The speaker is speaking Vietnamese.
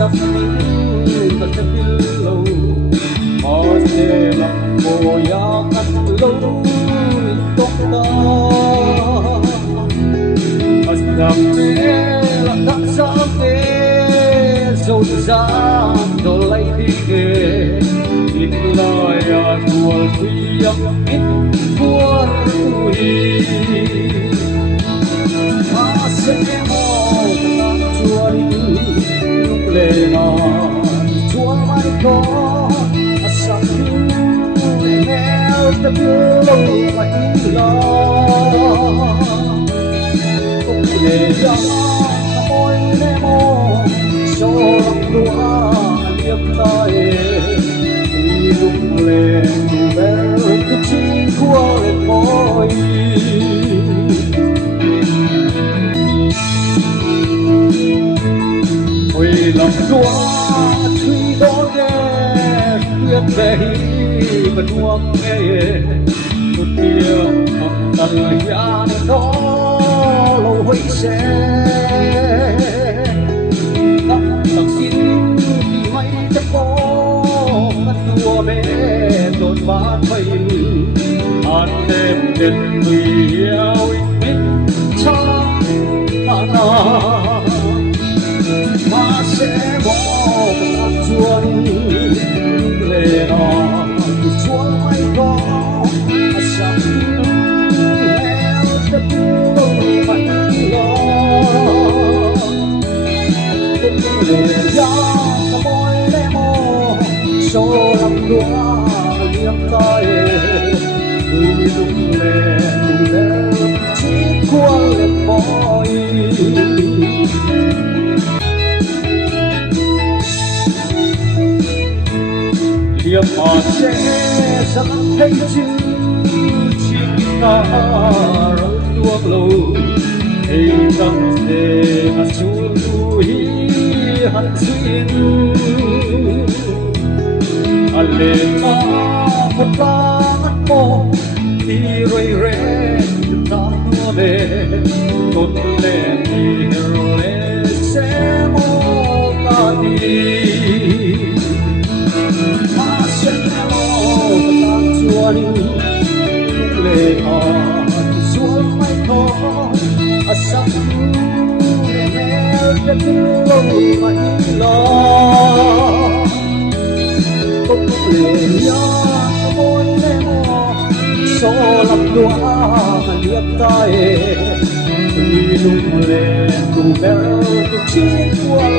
sắc thật lâu có thể làm mồ ya cắt lâu tóc ta asam mê là đặc sắc mê dồn dàng đồ lấy đi kề ít lời đùa quy âm ít buồn vui ta sẽ mong ta chua đi lúc lệ non chua mai có asam mê neo ta cứ lâu phải lo cũng lệ gió môi nemo cho đua liệp tay lúc lên về cứ chỉ qua lên môi ôi lòng đua truy đổ ghé khuyên về vẫn uống nghe một tiếng tần gian đó lâu hơi xe tắm tầm kín vì mây chắc có cắt đua bé đột ván mây an đêm đêm người yêu biết chắc mà sẽ bỏ làm chuông lệ non chuông mây có sao leo đất phải lo cũng lệ gió môi nemo số làm đua liếm tay người lúc lệ chỉ qua lên môi liệp họ sẽ dắt thấy chữ chim ta rơi tuông lâu thấy tâm sẽ xuống núi hẳn duyên lên ta một ta ngắt mô thì rồi rẽ ta đua về tốt lên thì rồi sẽ mô ta đi đi lúc lệ còn xuống mây khó asam mê đất lâu mây lo cũng lệ gió môi nemo số làm đua liệp tay lúc lệ cùng béo chiếc qua